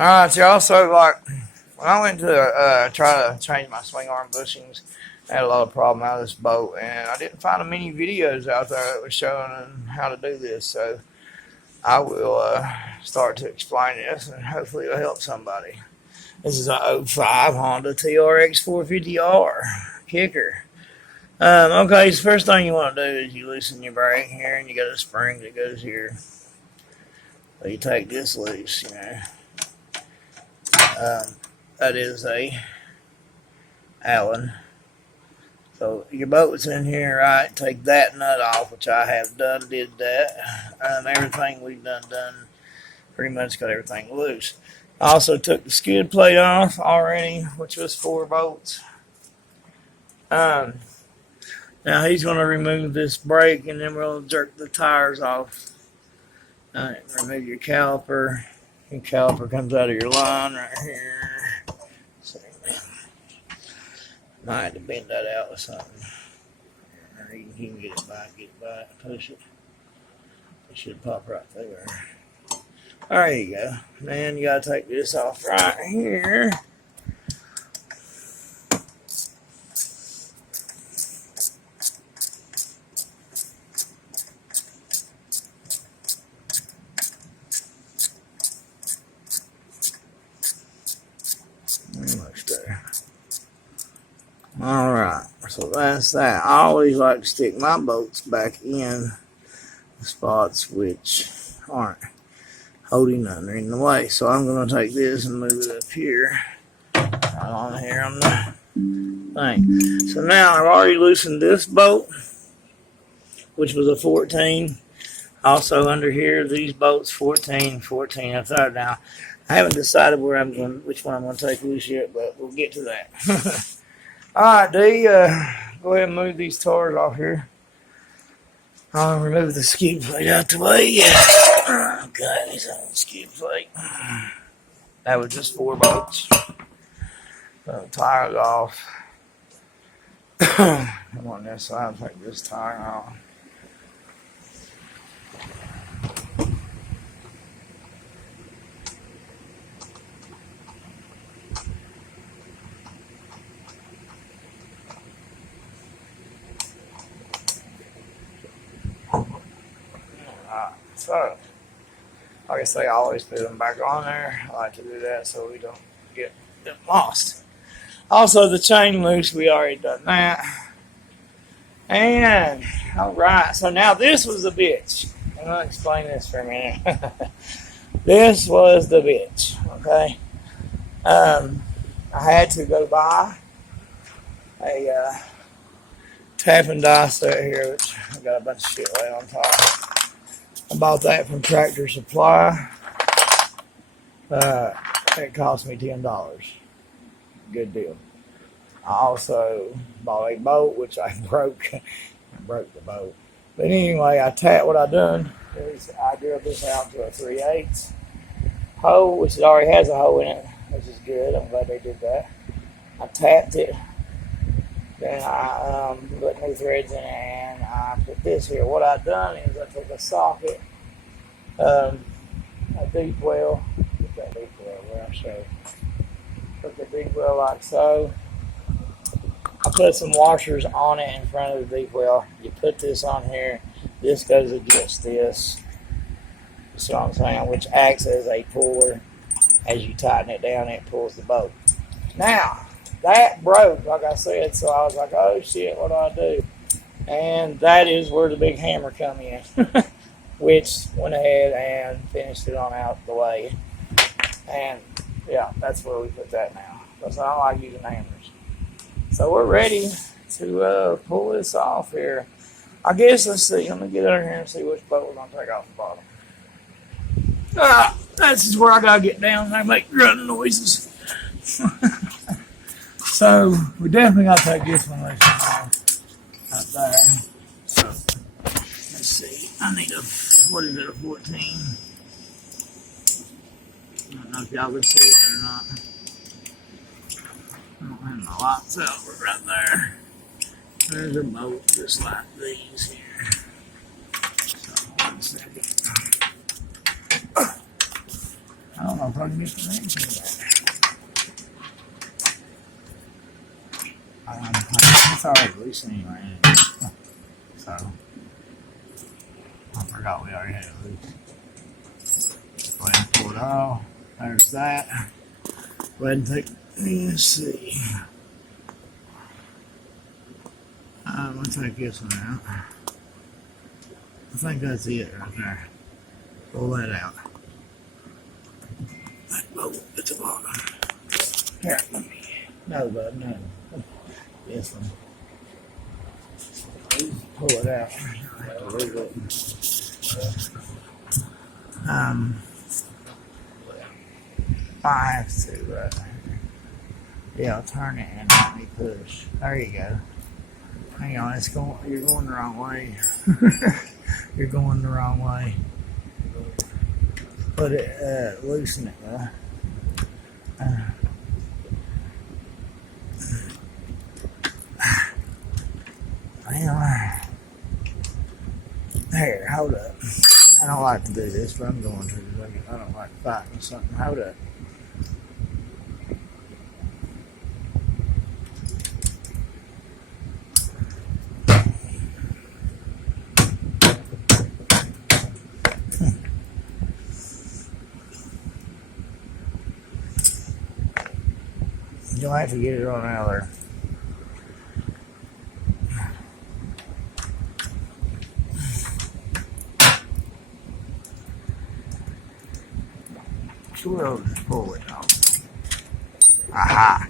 Alright, y'all. So, like, when I went to try to change my swing arm bushings, I had a lot of problem out of this boat, and I didn't find many videos out there that were showing how to do this. So, I will start to explain this, and hopefully it'll help somebody. This is a '05 Honda TRX 450R kicker. Okay, so first thing you want to do is you loosen your brake here, and you got a spring that goes here. So you take this loose, you know. That is a Allen. So your boat's in here, right? Take that nut off, which I have did that. Everything we've done, pretty much got everything loose. I also took the skid plate off already, which was 4 bolts. Now he's going to remove this brake, and then we'll jerk the tires off. Remove your caliper. Your caliper comes out of your line right here. So, might have to bend that out with something. Or you can get it back, push it. It should pop right there. There you go. Then you gotta take this off right here. Almost there. Alright, so that's that. I always like to stick my bolts back in the spots which aren't holding under in the way. So I'm going to take this and move it up here, right on here on the thing. So now I've already loosened this bolt, which was a 14. Also under here, these bolts 14 up there. Now I haven't decided which one I'm going to take loose yet, but we'll get to that. All right, D, go ahead and move these tires off here. I'll remove the skid plate out the way. Okay, he's on the skid plate. That was just 4 bolts. So tires off. I'm on this side, take this tire off. So, like I say, I always put them back on there. I like to do that so we don't get them lost. Also, the chain loose, we already done that. And, alright, so now this was the bitch. I'm going to explain this for a minute. This was the bitch, okay? I had to go buy a tap and die set here, which I got a bunch of shit laying on top. I bought that from Tractor Supply. It cost me $10. Good deal. I also bought a boat, which I broke. I broke the boat. But anyway, what I done is I drilled this out to a 3/8 hole, which it already has a hole in it, which is good. I'm glad they did that. I tapped it. Then I put new threads in it, and I put this here. What I've done is I took a socket, a deep well. Put that deep well where I showed. Put the deep well like so. I put some washers on it in front of the deep well. You put this on here. This goes against this. That's what I'm saying, which acts as a puller. As you tighten it down, it pulls the boat. Now, that broke, like I said, so I was like, oh shit, what do I do? And that is where the big hammer come in, which went ahead and finished it on out the way. And yeah, that's where we put that now, because I don't like using hammers. So we're ready to pull this off here. I guess, let's see, let me get under here and see which boat we're going to take off the bottom. This is where I got to get down and make grunting noises. So, we definitely got to take this one off right there. So, let's see. I need a 14? I don't know if y'all can see it or not. I don't have my lights out, but right there. There's a boat just like these here. So, 1 second. I don't know if I can get the range in there. It's already loose anyway. So, I forgot we already had it loose. Go ahead and pull it off. There's that. Go ahead and take, let's see. I'm going to take this one out. I think that's it right there. Pull that out. That bolt at the bottom. Here, let me. No, bud, no. This one. Pull it out. I have to leave it. I have to, yeah, I'll turn it and let me push. There you go. Hang on, it's going. You're going the wrong way. You're going the wrong way. Put it, loosen it, There, hold up. I don't like to do this, but I'm going to. I don't like fighting or something. Hold up. You'll have to get it on out of there. We'll just pull it off. Aha.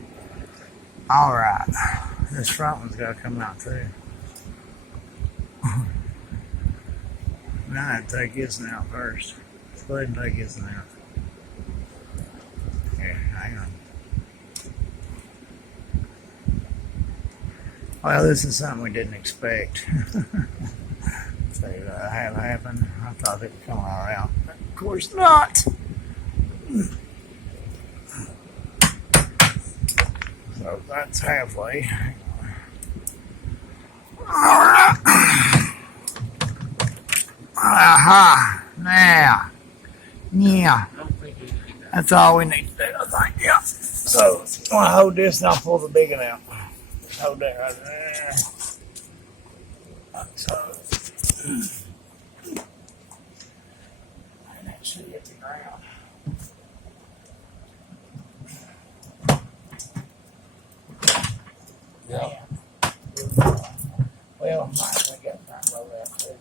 Alright. This front one's got to come out too. Now I have to take this one out first. Let's go ahead and take this one out. Here, hang on. Well, this is something we didn't expect to have happen. I thought it would come all out. But of course not. So that's halfway. Alright. Aha. Now. Yeah. That's all we need to do, I think. Yeah. So, I want to hold this and I'll pull the big one out. Hold that right there. So. And that should hit the ground. Yeah. Well, I might get front load out too.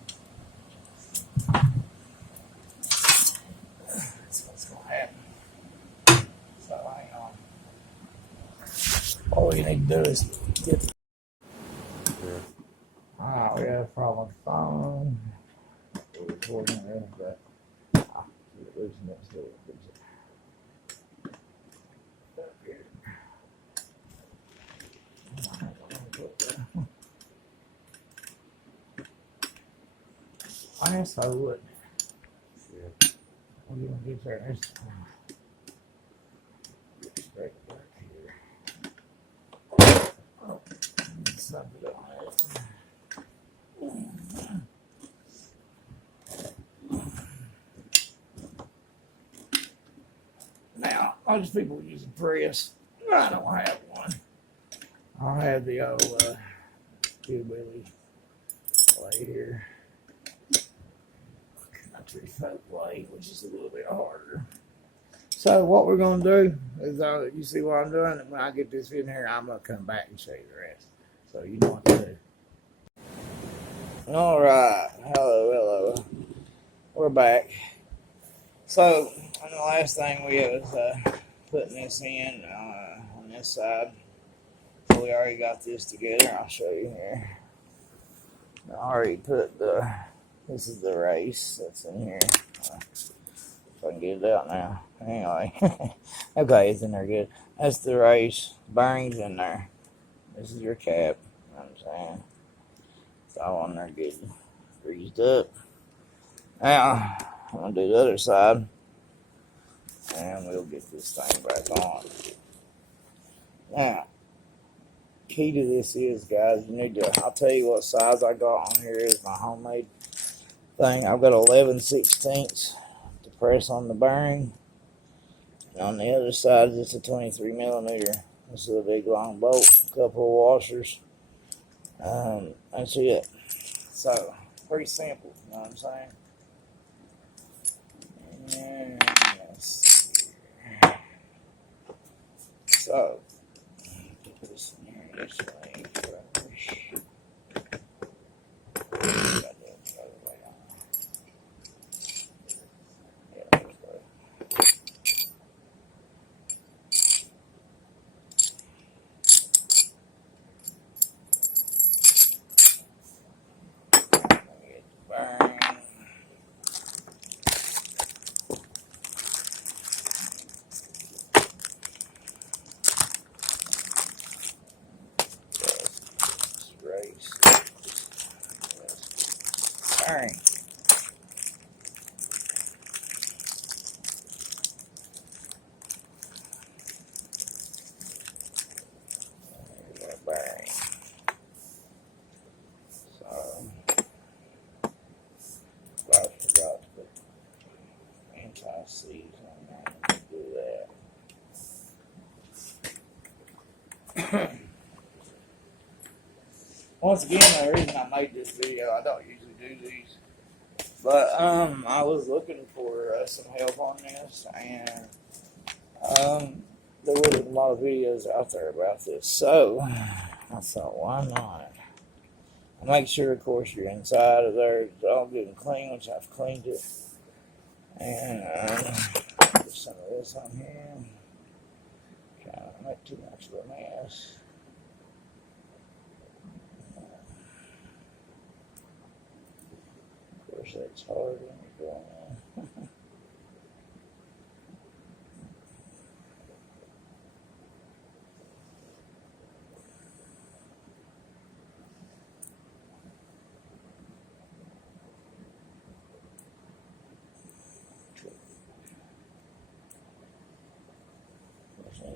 That's what's going to happen. So hang on. All you need to do is get. Alright, we have a problem with the phone. We're recording there, but loosen it so it looks up here. I guess I would. What do you want to do there? There's get straight back here. Oh, something on it. Now, most people use a press. I don't have one. I'll have the old hillbilly blade here. Country folk blade, which is a little bit harder. So what we're going to do is, you see what I'm doing? When I get this in here, I'm going to come back and show you the rest. So you know what to do. All right. Hello. We're back. So, the last thing we had was putting this in on this side. So we already got this together. I'll show you here. I already put this is the race that's in here. If I can get it out now. Anyway. Okay, it's in there good. That's the race. Bearings in there. This is your cap. You know what I'm saying? It's all on there good. Greased up. Now, I'm going to do the other side. And we'll get this thing back on. Now, key to this is, guys, you need to, I'll tell you what size I got on here is my homemade thing. I've got 11/16 to press on the bearing. On the other side, it's a 23 millimeter. This is a big long bolt, a couple of washers. That's it. So, pretty simple, you know what I'm saying? And let's see. So, put this in here this way first. Alright. So, I forgot to put anti-seize on that. Do that. Once again, the reason I made this video, I don't usually do these, but I was looking for some help on this, and there wasn't a lot of videos out there about this, so I thought, why not? Make sure, of course, your inside of there is all good and clean, which I've cleaned it, and put some of this on here. Try not to make too much of a mess. Of course, that's hard when you're doing that.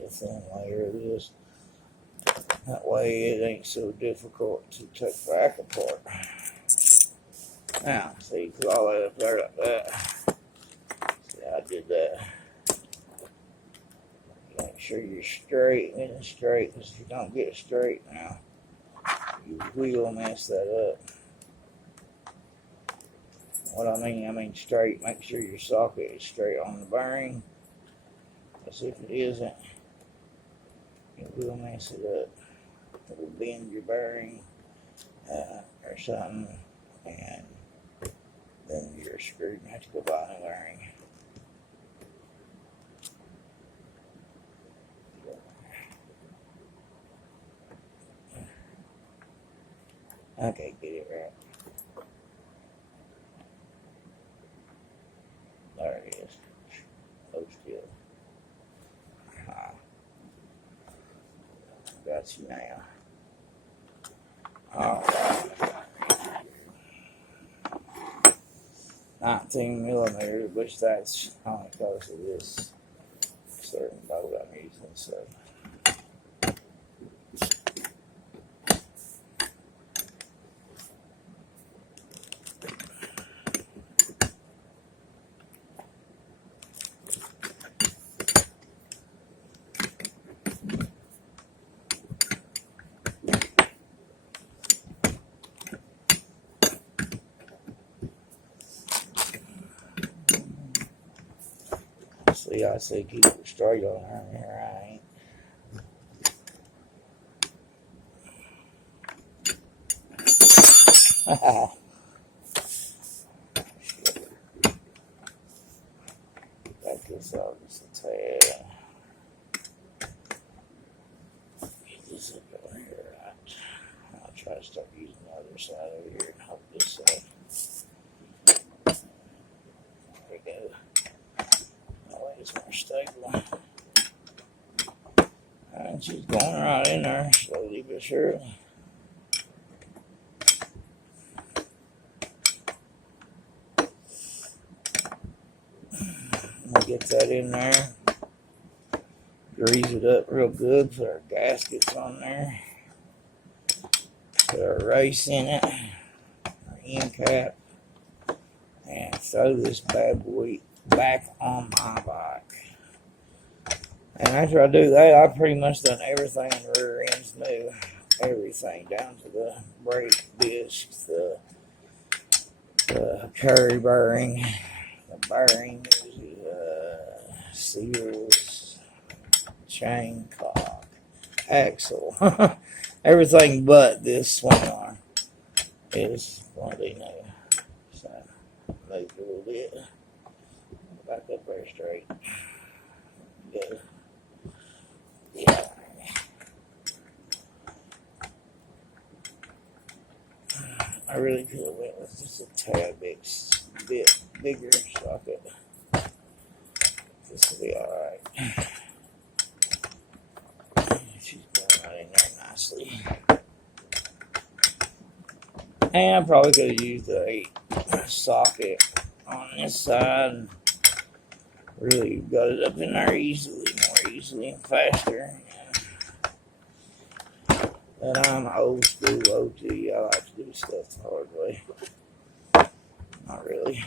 A thin layer of this. That way it ain't so difficult to take back apart. Now, see, put all that up there like that. See, I did that. Make sure you're straight, get it straight, because if you don't get it straight now, you will mess that up. What I mean straight, make sure your socket is straight on the bearing. Because if it isn't, it will mess it up. It will bend your bearing or something, and then you're screwed and have to go buy a new bearing. Okay, get it right. There it is. Hold still. Got you now. Alright. 19 millimeters, which that's how it goes to this certain boat I'm using. So, see, I say keep it straight on her, and here I ain't. Back this up just a tad. Get this up over here, right? I'll try to start using the other side over here and help this side. There we go. That way it's more stable. And she's going right in there, slowly but surely. We'll get that in there. Grease it up real good. Put our gaskets on there. Put our race in it. Our end cap. And throw this bad boy back on my bike. And after I do that, I pretty much done everything in the rear end's new. Everything down to the brake discs, the carry bearing, the bearings, seals, chain cock, axle. Everything but this swing arm is going to be new. So, move a little bit. Back up there straight. Good. Yeah. I really could have went with just a tad bit bigger socket. This will be alright. She's going right in there nicely. And I probably could have used a socket on this side. Really got it up in there more easily and faster. But I'm old school OG. I like to do stuff the hard way. Not really.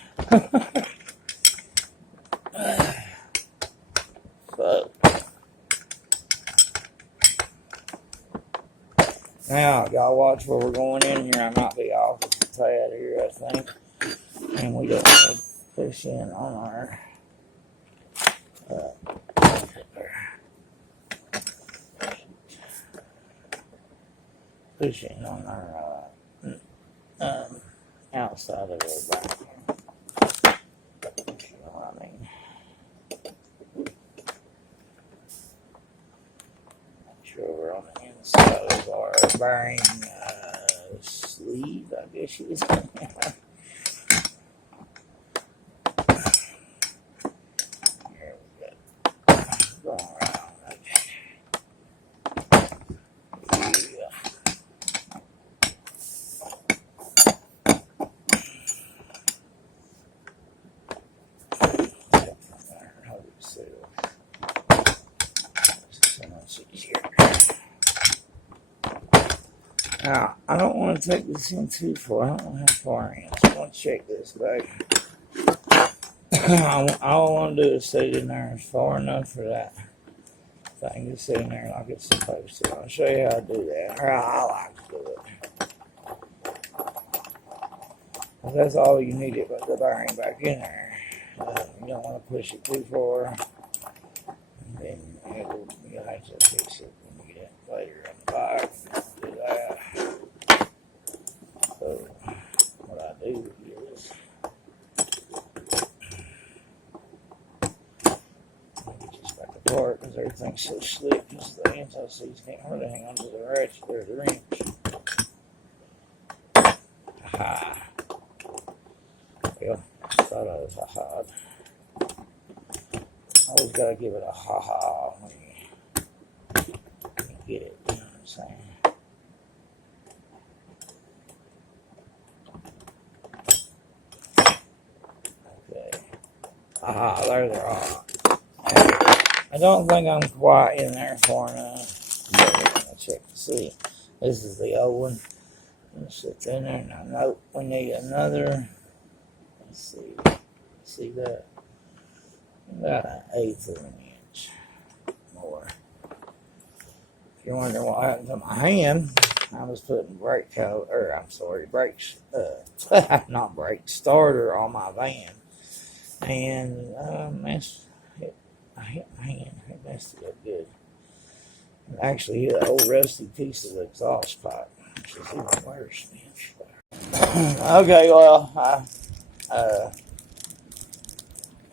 But now, y'all watch where we're going in here. I might be off with the tad here, I think. And we don't want to push in on our pushing on our outside of our back. You know what I mean? Make sure we're on the inside of our bearing sleeve, I guess you would say. Here we go. Going around. Okay. Yeah. Now, I don't want to take this in too far. I don't know how far I am. So I want to check this back. All I want to do is set it in there far enough for that thing to sit in there like it's supposed to. I'll show you how to do that. Or I like to do it. Well, that's all you need it, but the bearing back in there. You don't want to push it too far. And then you'll have to fix it when you get it later in the back. Do that. So what I do is get this back apart because everything's so slick because the anti-seize can't hardly hang onto the ratchet. There's the wrench. Aha. Well, I thought I was ha-ha'd. Always gotta give it a ha-ha when you get it, you know what I'm saying? Okay. Aha, there they are. I don't think I'm quite in there far enough. I'm gonna check to see. This is the old one. It sits in there. Now, nope, we need another. Let's see. See that? About an eighth of an inch more. If you're wondering what happened to my hand, I was putting brakes, not brakes, starter on my van. And I hit my hand. It messed it up good. It actually hit an old rusty piece of the exhaust pipe, which is even worse. Okay, well,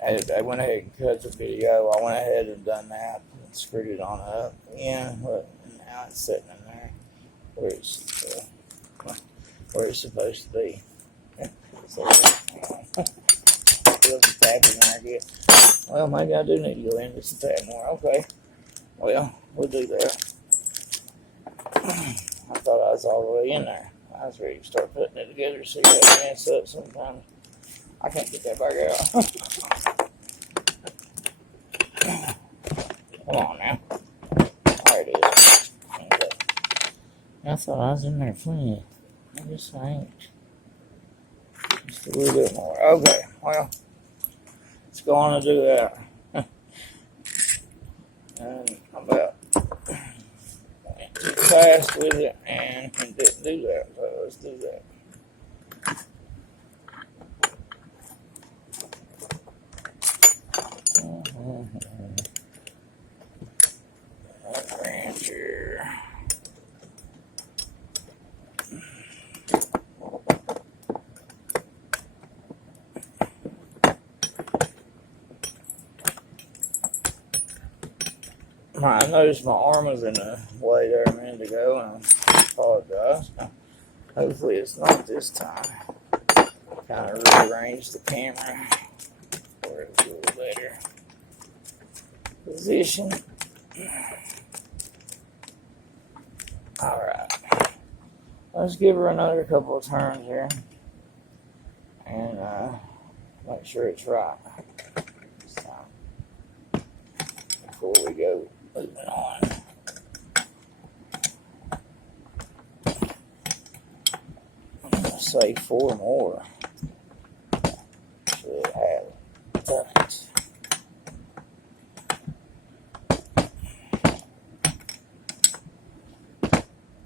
I went ahead and cut the video. I went ahead and done that and screwed it on up. Yeah, look, now it's sitting in there where it's supposed to be. So, feels a tap in there again. Well, maybe I do need to go in just a tad more. Okay. Well, we'll do that. I thought I was all the way in there. I was ready to start putting it together. See that mess up sometimes. I can't get that back out. Come on now. There it is. Okay. I thought I was in there plenty. I guess I ain't. Just a little bit more. Okay, well, let's go on and do that. fast with it and didn't do that. So let's do that. That rancher. I noticed my arm was in the way there a minute ago, and I apologize. Hopefully it's not this time. Kind of rearranged the camera for it's a little better position. Alright. Let's give her another couple of turns here. And make sure it's right this time. Before we go moving on. I'm going to say 4 more. Should have done it.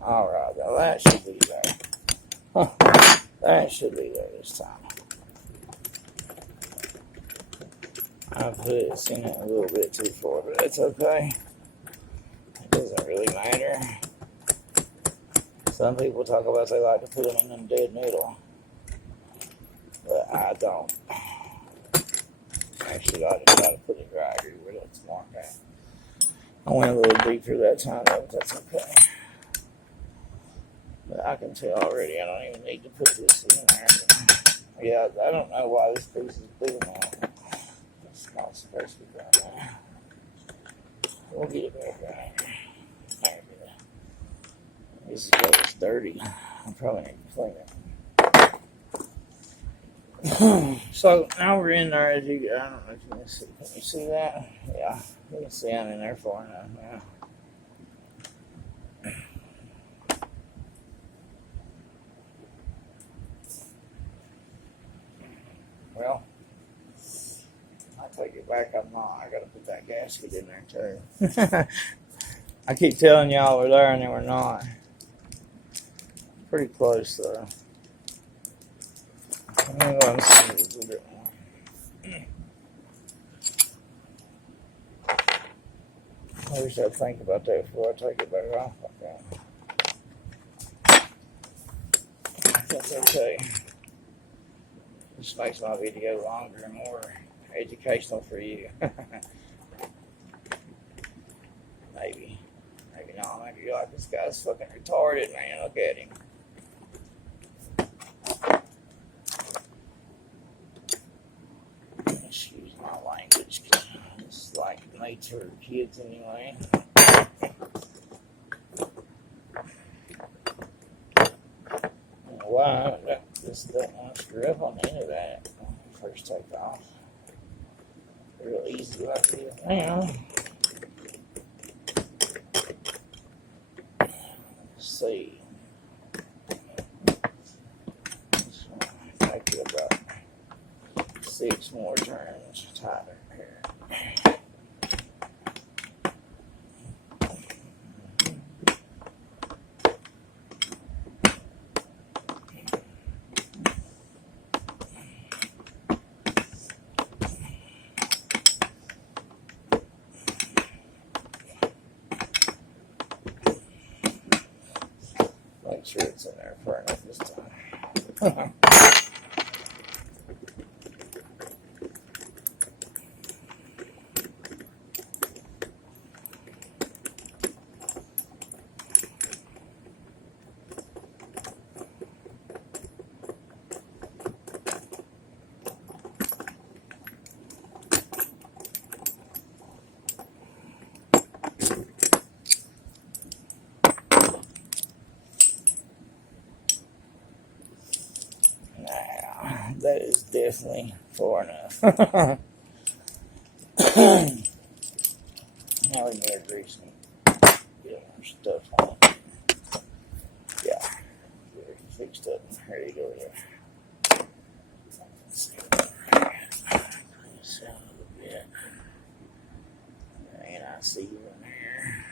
Alright, now that should be there. Huh. That should be there this time. I put it in it a little bit too far, but that's okay. It doesn't really matter. Some people talk about they like to put them in the dead middle, but I don't. I actually like to try to put it right here where that's marked at. I went a little deeper that time, but that's okay. But I can tell already I don't even need to put this in there. Yeah, I don't know why this piece is big enough. It's not supposed to be down there. We'll get it back right here. There we go. This is where it's dirty. I probably need to clean it. So now we're in there. As you, I don't know if you can see. Can you see that? Yeah, you can see I'm in there far enough now. Well, I take it back. I'm not. I got to put that gasket in there too. I keep telling y'all we're there and then we're not. Pretty close though. I'm gonna go and see it a little bit more. I wish I'd think about that before I take it back off like that. That's okay. This makes my video longer and more educational for you. Maybe. Maybe not. Maybe you're like, this guy's fucking retarded, man. Look at him. Excuse my language. It's like made for kids anyway. Why this doesn't want to screw up on the end of that when you first take off. Real easy like this now. Let's see. This one take you about 6 more turns tighter here. Make sure it's in there far enough this time. That is definitely far enough. Now we need to grease and get more stuff on it. Yeah, get it fixed up. There you go. There. Let's see. Clean this out a little bit. And I see you in there.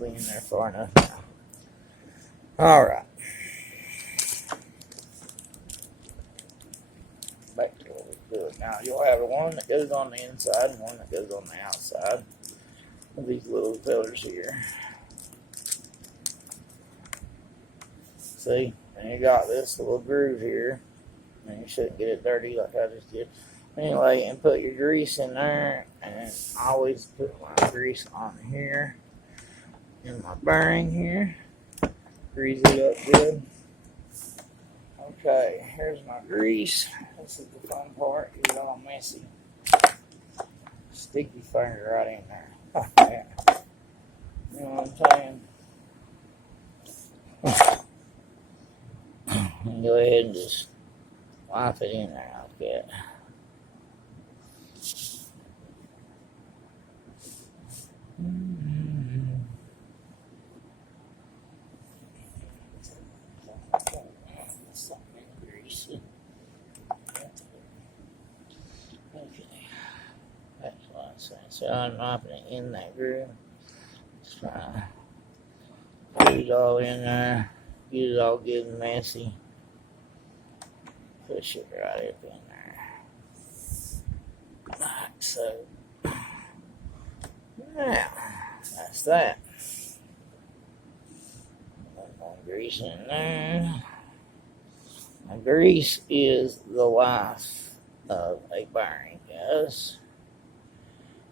be in there far enough now. All right. Back to what we do. Now you'll have one that goes on the inside and one that goes on the outside of these little fillers here. See, and you got this little groove here, and you shouldn't get it dirty like I just did. Anyway, and put your grease in there, and I always put my grease on here in my bearing here. Grease it up good. Okay, here's my grease. This is the fun part. It's all messy. Stick your finger right in there. Oh, yeah. You know what I'm saying? And go ahead and just wipe it in there like that. Okay, that's what I'm saying. So I'm wiping it in that groove. Just trying to put it all in there. Get it all good and messy. Push it right up in there. Like so. Now, that's that. More grease in there. Now, grease is the life of a bearing, guys.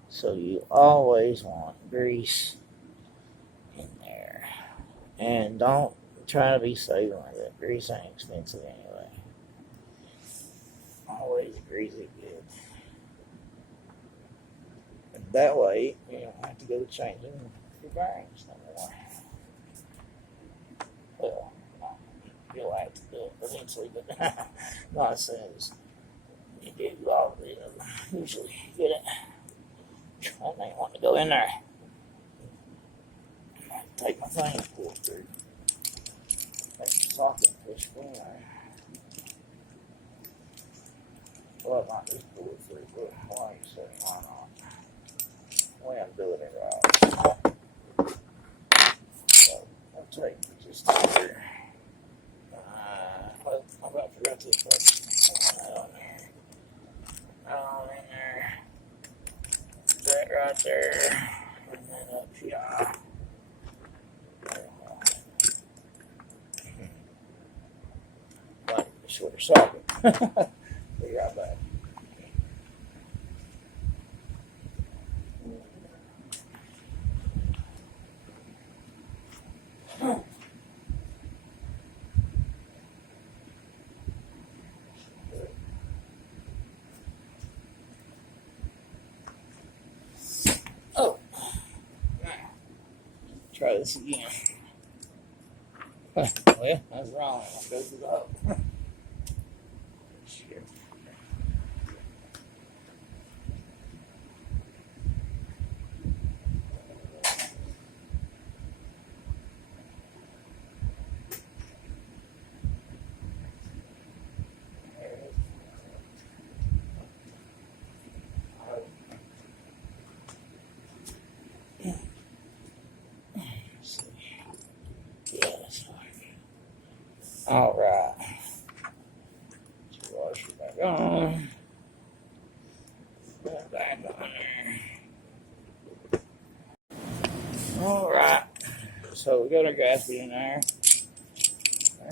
So you always want grease in there. And don't try to be saving with it. Grease ain't expensive anyway. Always grease it good. And that way, you don't have to go changing your bearings no more. Well, you'll have to do it eventually, but not as soon as you do all of it. Usually get it. I may want to go in there. I might take my thing and pull it through. Take the socket and push it in there. Well, I might just pull it through, but why you say why not? Well, I'm doing it right. So, I'll take just here. Well, I'm about to write this first. On there. On in there. That right there. And then up here. Like a shorter socket. Be right back. Oh, now try this again. Well, that's wrong. I'll go through the hole. Sure. All right. Wash it back on. Put it back on there. All right. So we got our gasket in there.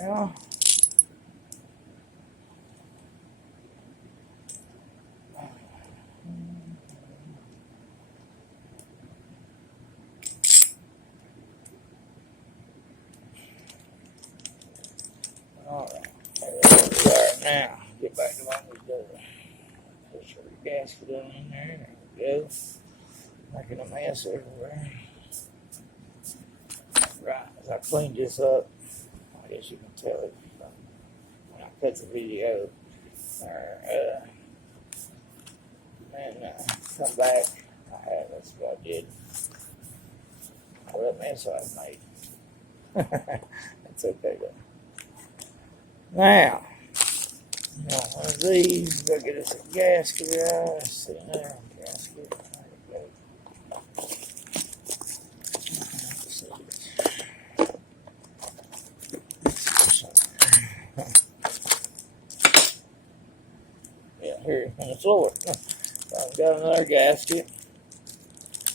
Well, all right. Now, get back to what we do. Put your gasket on in there. There we go. Making a mess everywhere. Right, as I cleaned this up, I guess you can tell it when I cut the video. And come back. That's what I did. What a mess I've made. That's okay though. Now, one of these, go get us a gasket out. Let's see there, gasket. There we go. Let's see. Yeah, here on the floor. I've got another gasket.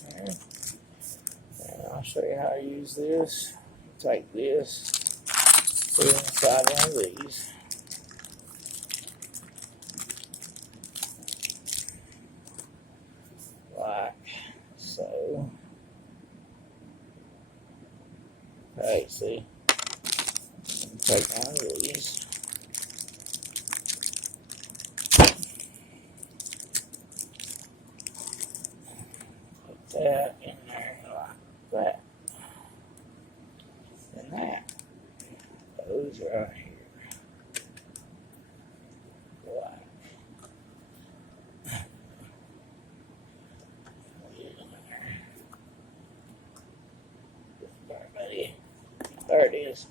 There. And I'll show you how to use this. Take this, put it inside one of these. Like so. Okay, see? Take one of these. Put that in there like that. And that goes right here. Like. There it is.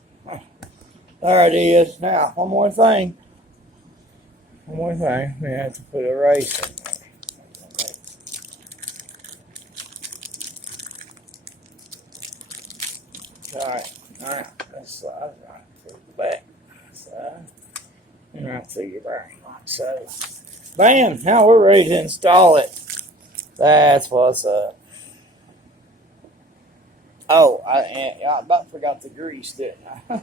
There it is. Now, one more thing. One more thing. We have to put a race in there. Alright. Alright. That's slide right through the back. Side. And right through your bearing like so. Bam! Now we're ready to install it. That's what's up. Oh, I about forgot the grease, didn't I?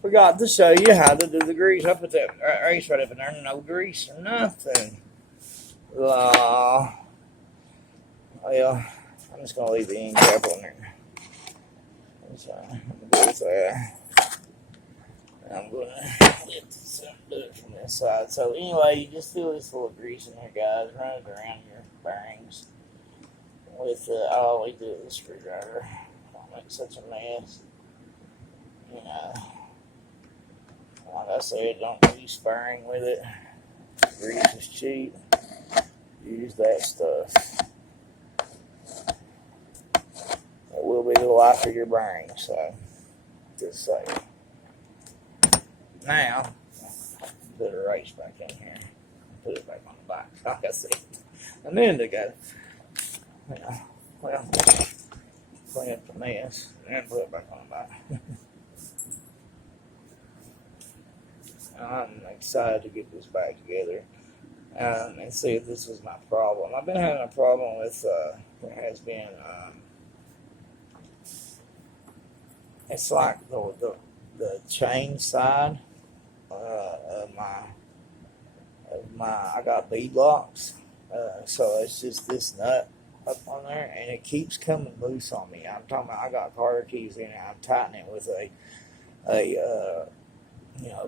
Forgot to show you how to do the grease. I put that race right up in there. No grease or nothing. Well, I'm just going to leave the end cap on there. So, I'm going to do this there. And I'm going to do it from this side. So, anyway, you just fill this full of grease in here, guys. Run it around your bearings. With, I always do it with a screwdriver. Don't make such a mess. You know, like I said, don't use bearing with it. Grease is cheap. Use that stuff. It will be the life of your bearing, so just saying. Now, put a race back in here. Put it back on the back. Like I said a minute ago. Yeah, well, clean up the mess and put it back on the back. I'm excited to get this back together and see if this is my problem. I've been having a problem with, there has been, it's like the chain side of my, I got bead locks, so it's just this nut up on there, and it keeps coming loose on me. I'm talking about I got Carter keys in it. I'm tightening it with a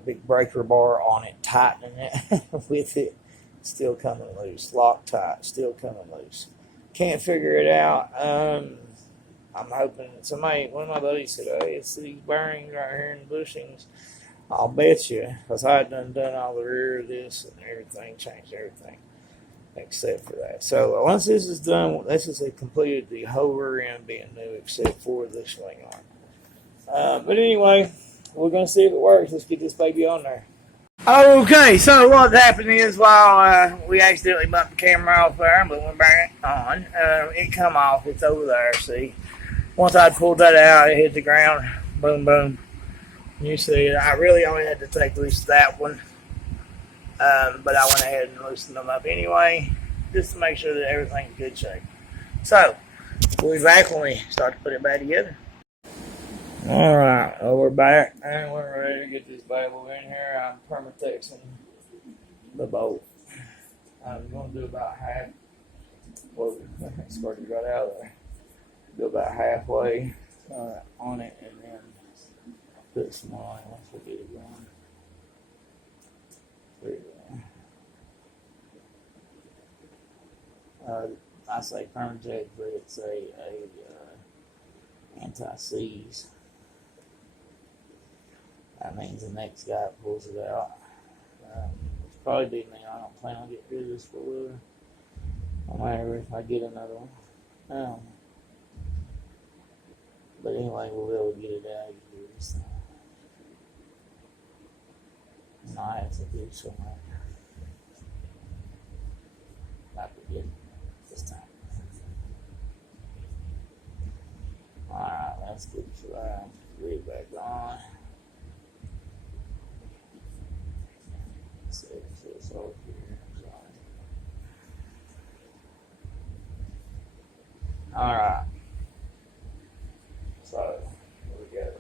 big breaker bar on it, tightening it with it, still coming loose. Loctite, still coming loose. Can't figure it out. I'm hoping one of my buddies said, "Hey, it's these bearings right here in bushings." I'll bet you, because I had done all the rear of this and everything, changed everything except for that. So once this is done, this is completed the whole rear end being new except for the swing arm. But anyway, we're going to see if it works. Let's get this baby on there. Okay, so what happened is while we accidentally bumped the camera off there, but we're back on, it come off. It's over there, see. Once I pulled that out, it hit the ground. Boom, boom. You see, I really only had to take loose that one. But I went ahead and loosened them up anyway, just to make sure that everything's in good shape. So, we'll be back when we start to put it back together. Alright, well, we're back, and we're ready to get this Bible in here. I'm permatexing the bolt. I'm going to do about half. Well, squirted right out of there. Do about halfway on it, and then put some oil once we get it going. There you go. I say permatex, but it's a anti-seize. That means the next guy pulls it out. It's probably be me. I don't plan on getting rid of this for a little. No matter if I get another one. But anyway, we'll be able to get it out of here. So. And I have to do something. I forget this time. Alright, that's good for that. Get it back on. All right. So here we go.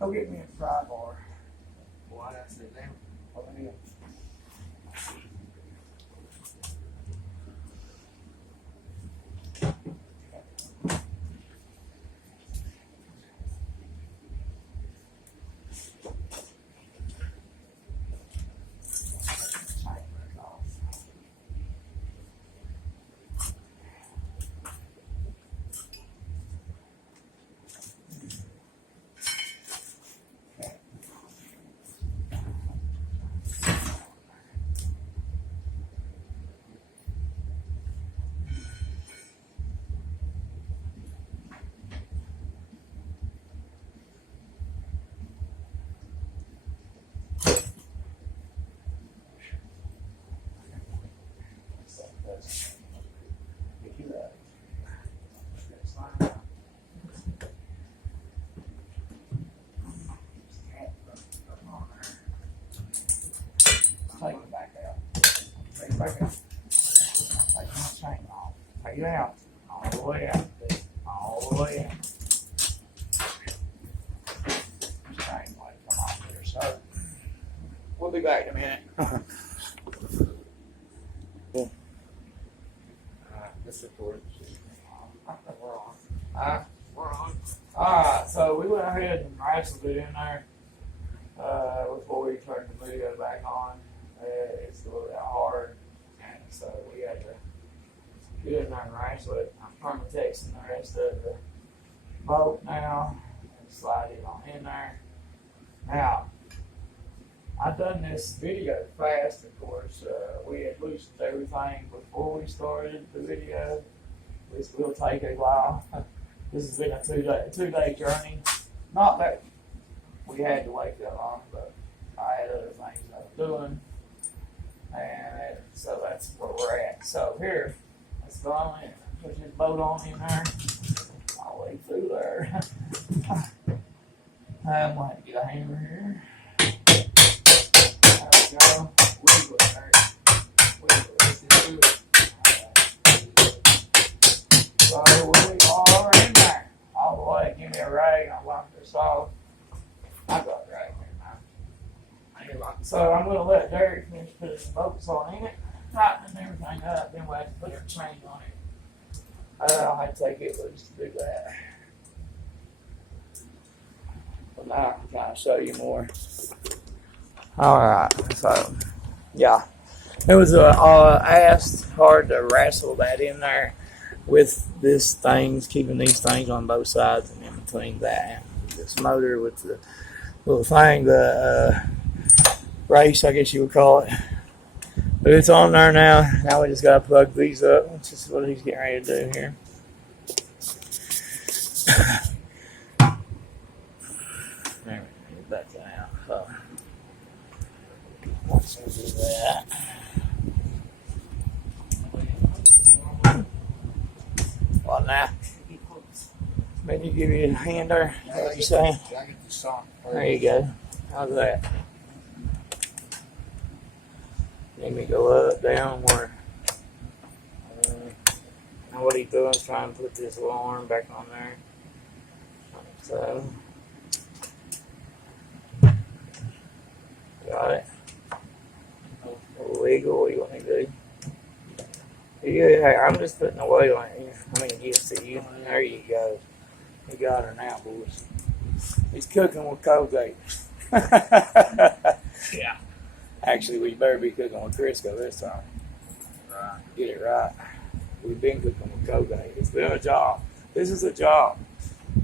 Go get me a fry bar. Why I sit down? Over here. Take it back out. Take it back out. Take my chain off. Take it out. All the way out. All the way out. This chain might come off here, so we'll be back in a minute. This recording. We're on. Alright, so we went ahead and wrestled it in there before we turned the video back on. It's a little bit hard, and so we had to get in there and wrestle it. I'm permatexing the rest of the boat now and slide it on in there. Now, I done this video fast, of course. We had loosened everything before we started the video. This will take a while. This has been a two-day journey. Not that we had to wait that long, but I had other things I was doing. And so that's where we're at. So here, let's go on in. Put this boat on in there. All the way through there. I'm going to get a hammer here. There we go. Wiggle it there. Wiggle it. Let's just do it. So we are in there. All the way. Give me a rag. I'll wipe this off. I got a rag here now. So I'm going to let Derek finish putting the bolts on in it, tightening everything up. Then we'll have to put our chain on it. I'll have to take it loose to do that. But now I can kind of show you more. Alright, so yeah. It was hard to wrestle that in there with this things, keeping these things on both sides, and in between that and this motor with the little thing, the race, I guess you would call it. But it's on there now. Now we just got to plug these up, which is what he's getting ready to do here. There we go. Get that out. So Let's do that. What now? Maybe you give you a hand there. What you saying? I get the sock. There you go. How's that? Let me go up, down, where? Now what he's doing is trying to put this little arm back on there. So, got it. Wiggle, what you want me to do? Yeah, I'm just putting away on it. I mean, yes, to you. There you go. You got her now, boys. He's cooking with Colgate. Yeah. Actually, we better be cooking with Crisco this time. Right. Get it right. We've been cooking with Colgate. It's been a job. This is a job.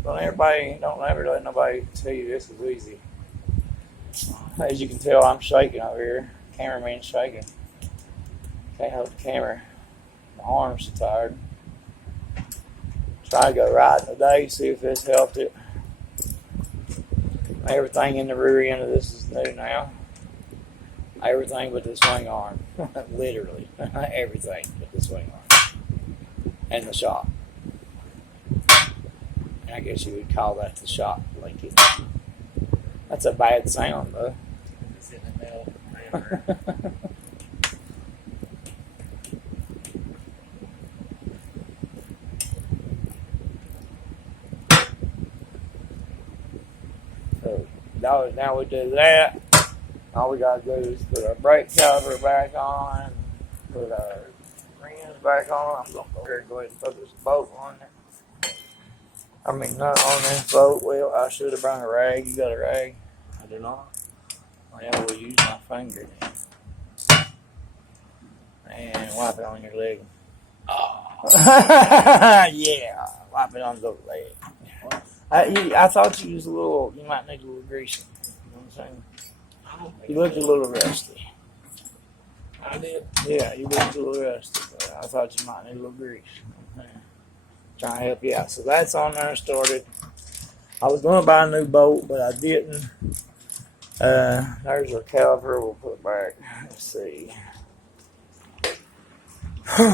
Don't ever let nobody tell you this is easy. As you can tell, I'm shaking over here. Cameraman's shaking. Can't help the camera. My arms are tired. Try to go right today, see if this helped it. Everything in the rear end of this is new now. Everything but the swing arm. Literally. Everything but the swing arm. And the shock. I guess you would call that the shock blanket. That's a bad sound, though. It's in the middle. So now we do that. All we gotta do is put our brake cover back on, put our rims back on. I'm gonna go here and go ahead and put this bolt on there. I mean, not on this boat wheel. I should have brought a rag. You got a rag? I do not. Yeah, we'll use my finger. And wipe it on your leg. Oh. Yeah, wipe it on the leg. I thought you was you might need a little grease. You know what I'm saying? You looked a little rusty. I did. Yeah, you looked a little rusty. But I thought you might need a little grease. Trying to help you out. So that's on there started. I was going to buy a new bolt, but I didn't. There's our caliper. We'll put it back. Let's see.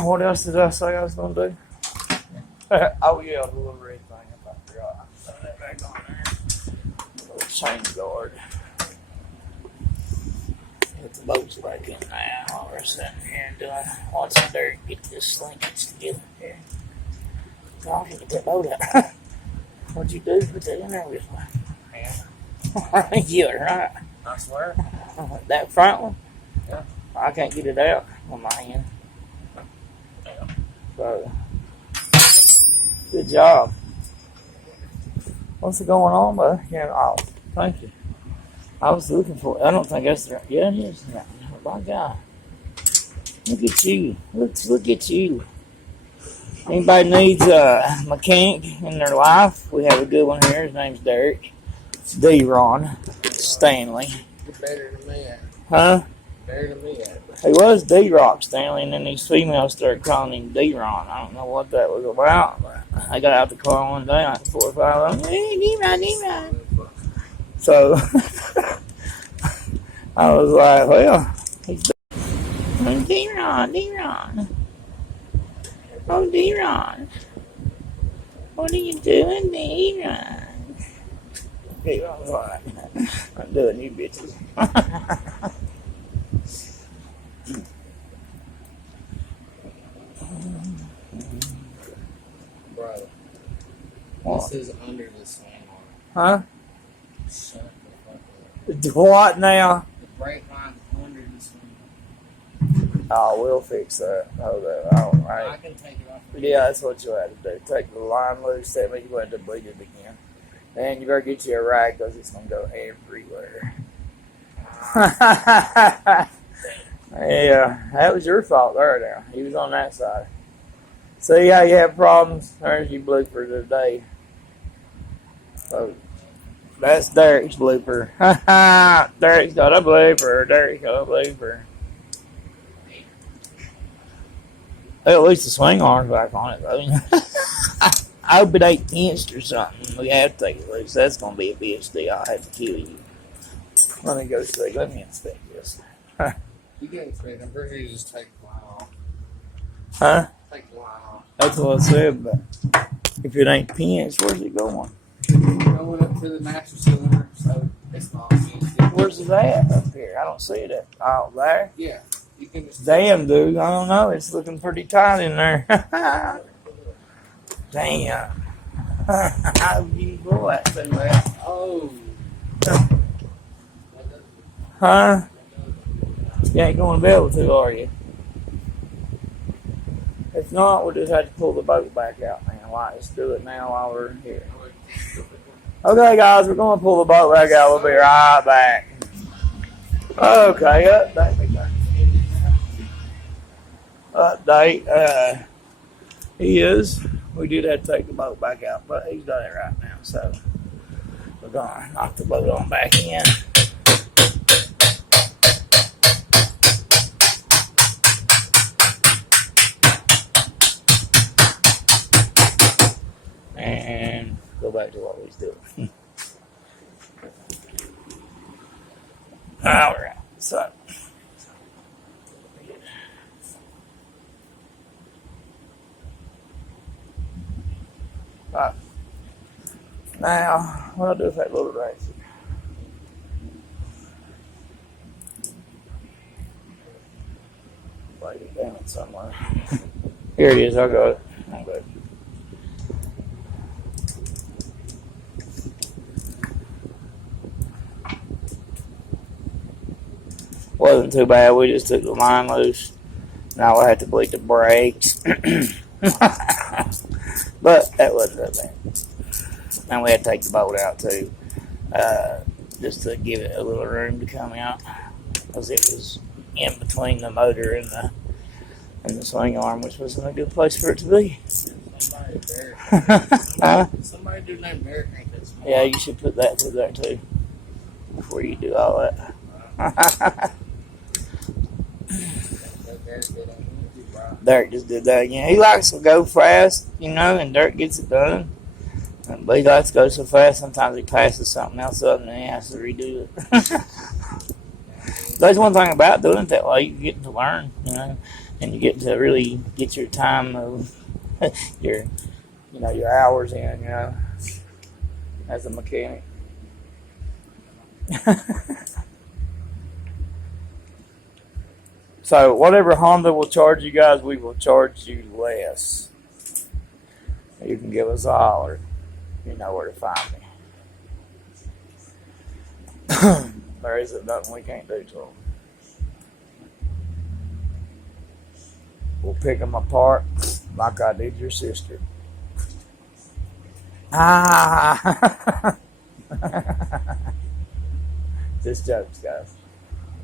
What else did I say I was going to do? Oh, yeah, the little red thing. I forgot. Put that back on there. Little chain guard. Put the bolts back in now while we're sitting here and doing what's in there and get this slinkage together here. Oh, you get that boat out. What'd you do? Put that in there with me. Yeah. You're right. I swear. That front one? Yeah. I can't get it out on my hand. Yeah. So, good job. What's going on, bud? Yeah, oh, thank you. I was looking for it. I don't think that's the right. Yeah, it is. Oh, my God. Look at you. Look at you. Anybody needs a mechanic in their life, we have a good one here. His name's Derek. It's D.I.Y. Stanley. You're better than me at it. Huh? Better than me at it. He was D-Rock Stanley, and then these females started calling him D-Ron. I don't know what that was about, but I got out the car one day, like 4 or 5 of them. Hey, D-Ron, D-Ron. So, I was like, well, he's D-Ron, D-Ron. Oh, D-Ron. What are you doing, D-Ron? D-Ron's like, I'm doing you bitches. Bro. What? This is under the swing Huh? arm. Shut the fuck up. What now? The brake line's under the swing Oh, we'll fix that. Oh, that. All arm. right. I can take it off. Yeah, that's what you have to do. Take the line loose, that way you have to bleed it again. And you better get you a rag because it's going to go everywhere. Yeah, that was your fault there now. He was on that side. See how you have problems? There's your blooper today. So, that's Derek's blooper. Derek's got a blooper. Derek's got a blooper. At least the swing arm's back on it, though. I hope it ain't pinched or something. We have to take it loose. That's going to be a bitch deal. I'll have to kill you. Let me go see. Let me inspect this. You get it straight. I'm pretty sure you just take the line off. Huh? Take the line off. That's what I said, but if it ain't pinched, where's it going? Going up to the master cylinder, so it's not pinched. Where's it at up here? I don't see it out there. Yeah. You can just Damn, dude. I don't know. It's looking pretty tight in there. Damn. You boy. Oh. Huh? You ain't going to be able to, are you? If not, we'll just have to pull the boat back out, man. Let's do it now while we're here. Okay, guys, we're going to pull the boat back out. We'll be right back. Okay, update. We did have to take the boat back out, but he's done it right now, so we're going to knock the boat on back in. And go back to what we was doing. Alright, so now what I'll do is that little right here. Lay it down somewhere. Here it is, I got it. I'm good. Wasn't too bad. We just took the line loose. Now we'll have to bleed the brakes. But that wasn't that bad. And we had to take the bolt out too, just to give it a little room to come out, because it was in between the motor and the swing arm, which wasn't a good place for it to be. Somebody do name Merrick ain't that smart. Yeah, you should put that through there too before you do all that. Dirk just did that again. He likes to go fast, and Dirk gets it done. But he likes to go so fast, sometimes he passes something else up and then he has to redo it. That's one thing about doing it that way. You get to learn, and you get to really get your time of your hours in, as a mechanic. So whatever Honda will charge you guys, we will charge you less. You can give us a holler. You know where to find me. There isn't nothing we can't do to them. We'll pick them apart like I did your sister. Just jokes, guys.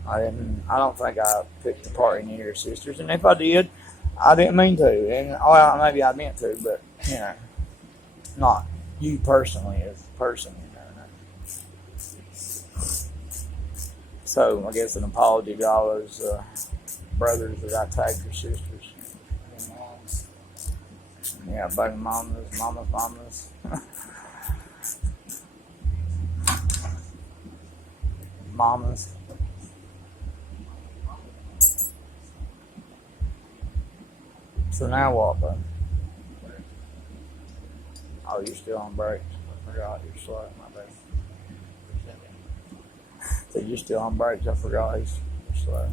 I don't think I picked apart any of your sisters, and if I did, I didn't mean to. And maybe I meant to, but not you personally as a person. So I guess an apology to all those brothers that I tagged your sisters. Yeah, baby mamas. Mamas. So now what, bud? Oh, you're still on brakes. I forgot you're slow, my bad. So you're still on brakes. I forgot you're slow.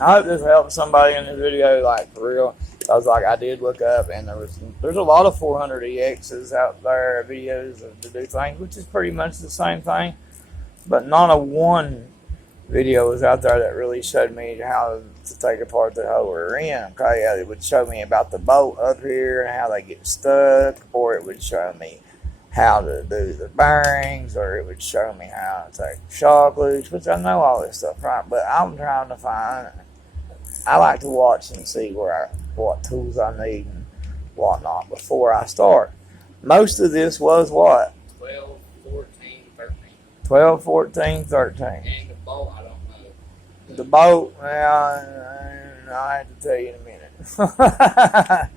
I hope this helps somebody in this video, like, for real. I did look up, and there's a lot of 400EXs out there, videos of to do things, which is pretty much the same thing. But not a one video was out there that really showed me how to take apart the whole rear end. Okay, it would show me about the bolt up here and how they get stuck, or it would show me how to do the bearings, or it would show me how to take shock loose, which I know all this stuff, right? But I'm trying to find. I like to watch and see what tools I need and whatnot before I start. Most of this was what? 12, 14, 13. 12, 14, 13. And the bolt, I don't know. The bolt, well, I have to tell you in a minute.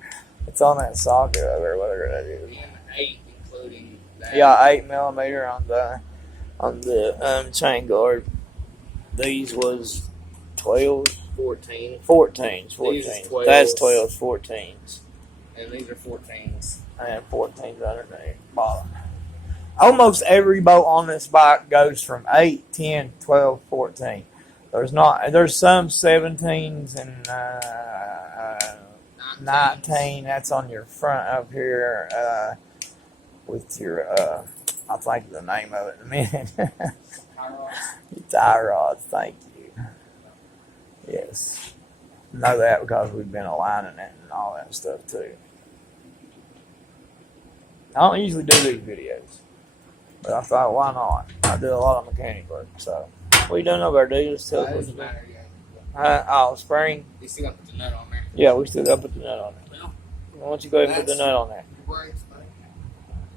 It's on that socket over whatever that is. And 8, including that. Yeah, 8mm on the chain guard. These was 12, 14. 14s, 14s. These is 12s. That's 12s, 14s. And these are 14s. And 14s underneath bottom. Almost every boat on this bike goes from 8, 10, 12, 14. There's some 17s and 19. That's on your front up here with your I'll think of the name of it in a minute. Tie rods, thank you. Yes. Know that because we've been aligning it and all that stuff too. I don't usually do these videos, but I thought, why not? I do a lot of mechanic work, so. What you doing over there, dude? Just tell us what you do. Oh, spring? You still got to put the nut on there. Yeah, we still got to put the nut on there. Well, Why don't you go ahead and put the nut on there? brakes, buddy.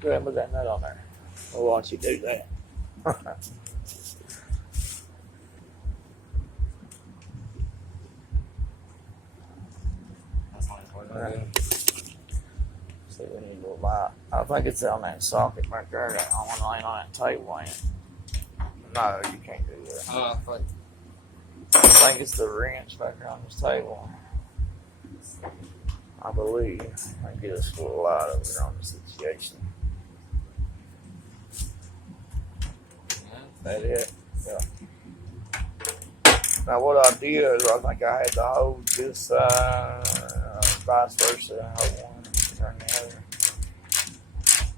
Go ahead and put that nut on there. We'll watch you do that. That's only for the See, we need a little light. I think it's on that socket right there. That on one line on that table, ain't it? No, you can't do that. fuck. I think it's the wrench back here on this table. I believe. I can get us a little light over here on the situation. That it? Yeah. Now what I did is I think I had to hold this side, vice versa, hold one, turn the other.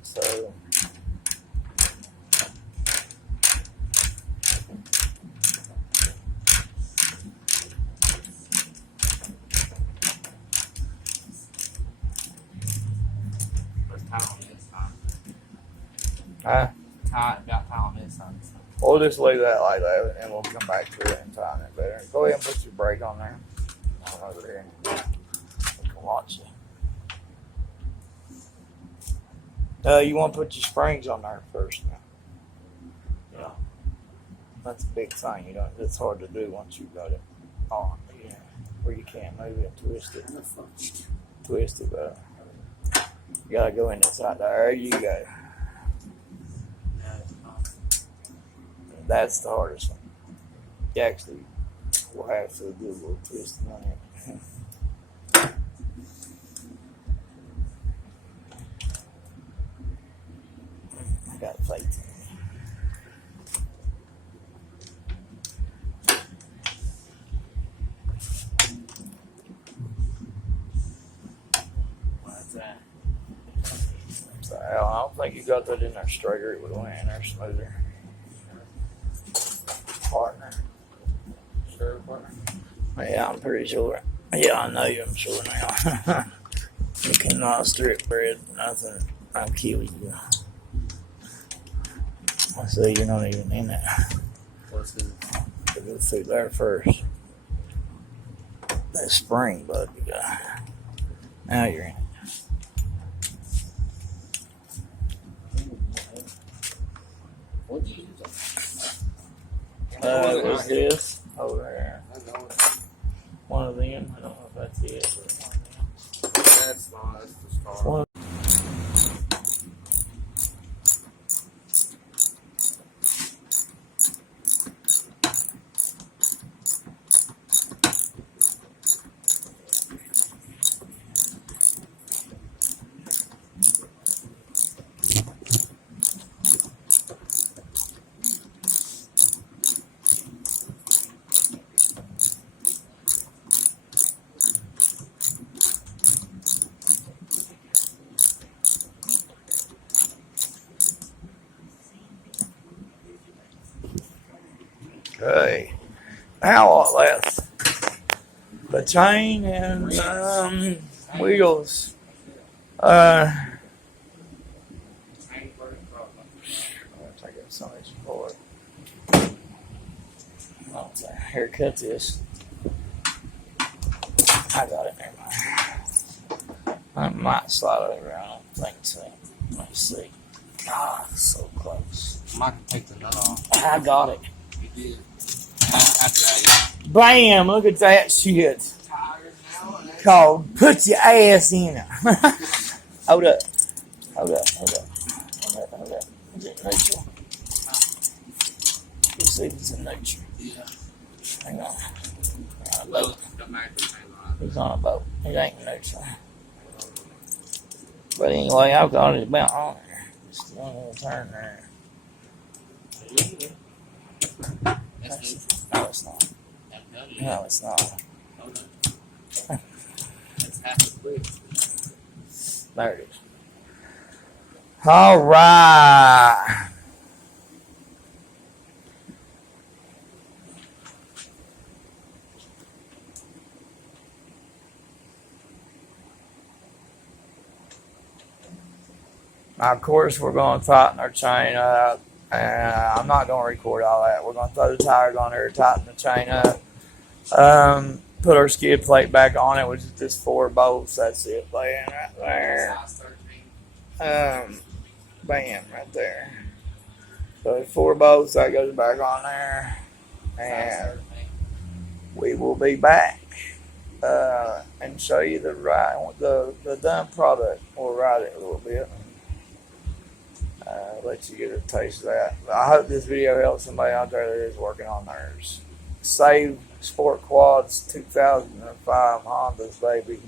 So Tie on this side. Got tie on this side. we'll just leave that like that and we'll come back to it and time it better. Go ahead and put your brake on there. I'm over here. We can watch you. You want to put your springs on there first now. Yeah. That's a big thing. It's hard to do once you've got it on. Yeah. Where you can't move it and twist it. Twist it, but you gotta go in inside there. There you go. That's the hardest one. You actually will have to do a little twisting on it. I got faith What's that? So I don't think you got that in there straighter. It would have went in there smoother. Partner. Sure, partner. Yeah, I'm pretty sure. Yeah, I know you. I'm sure now. You cannot strip bread. Nothing. I'll kill you. I see you're not even in it. What's his? Go through there first. That spring, bud. You got. Now you're in it. What do you use? It was this over there. I know. One of them. I don't know if that's it. But That's not. That's the star. one of Okay. Now what left? The chain and wheels. I got some of this for it. I'll haircut this. I got it there. I might slide it over. I don't think so. Let's see. God, so close. Mike can take the nut off. I got it. You did. After that, Bam! Look at that shit. tired now and called Put Your Ass In It. Hold up. Hold up. Hold up. Hold up. Hold up. Is it neutral? Let's see if it's in neutral. Yeah. Hang on. He's on a boat. It ain't neutral. But anyway, I've got it about on there. Just one little turn there. No, it's not. No, it's not. There it is. All right. Now, of course, we're going to tighten our chain up. And I'm not going to record all that. We're going to throw the tires on there, tighten the chain up. Put our skid plate back on it, which is just 4 bolts. That's it, laying right there. Bam, right there. So 4 bolts, that goes back on there. And we will be back and show you the done product. We'll ride it a little bit. Let you get a taste of that. I hope this video helps somebody out there that is working on theirs. Save Sport Quads 2005 Hondas, baby.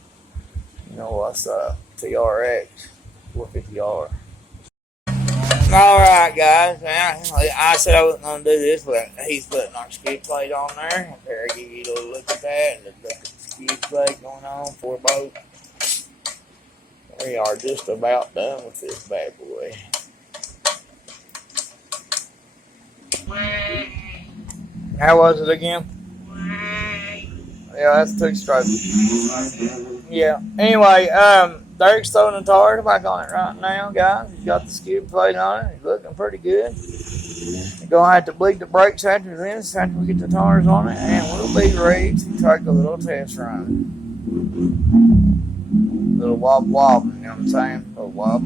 You know what's up. TRX 450R. Alright, guys. I said I wasn't going to do this, but he's putting our skid plate on there. There, I'll give you a little look at that. Look at the skid plate going on, 4 bolts. We are just about done with this bad boy. How was it again? Yeah, that's 2 strokes. Yeah. Anyway, Derek's throwing the tires back on it right now, guys. He's got the skid plate on it. He's looking pretty good. We're going to have to bleed the brakes after this, after we get the tires on it, and we'll be ready to take a little test run. Little wob, you know what I'm saying? Little wob.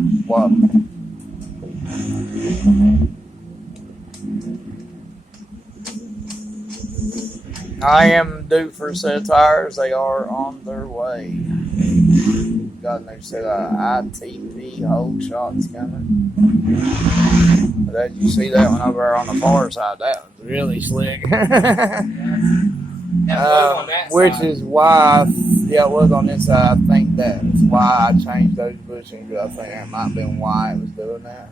I am due for a set of tires. They are on their way. Got a new set of ITP whole shots coming. But as you see that one over there on the far side, that was really slick. Which is why, it was on this side. I think that's why I changed those bushings. I think that might have been why it was doing that.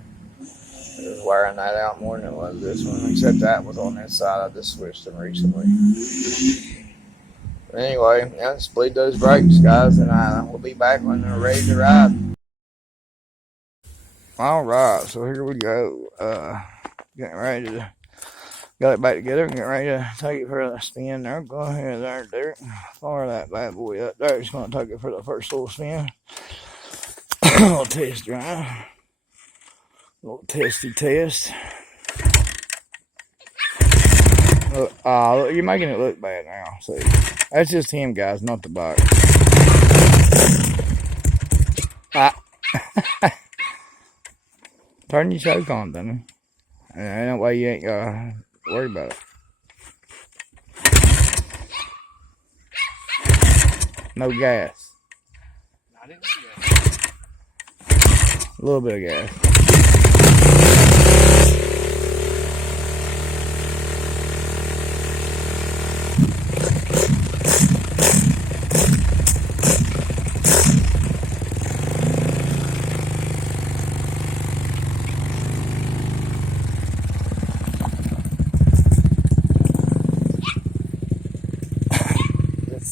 It was wearing that out more than it was this one, except that was on this side. I just switched them recently. But anyway, let's bleed those brakes, guys, and we'll be back when they're ready to ride. All right, so here we go. Getting ready to got it back together. Getting ready to take it for the spin. There, go ahead there, Derek. Fire that bad boy up. Derek's going to take it for the first little spin. Little test drive. Little testy test. Look, you're making it look bad now. See, that's just him, guys, not the bike. Turn your choke on, then. And that way you ain't gotta worry about it. No gas. A little bit of gas.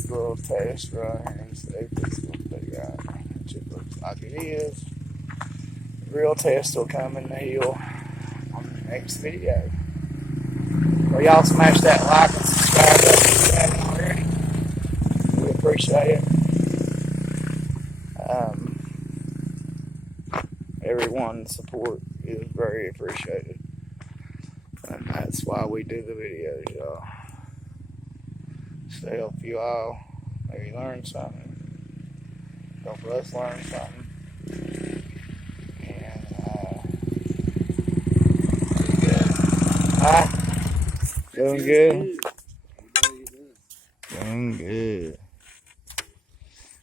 Little test right here and see if this will be right. It looks like it is. The real test will come in the hill on the next video. Well, y'all smash that like and subscribe if you haven't already. We appreciate it. Everyone's support is very appreciated. And that's why we do the videos, y'all. To help you all maybe learn something, help us learn something, and doing good. Doing good.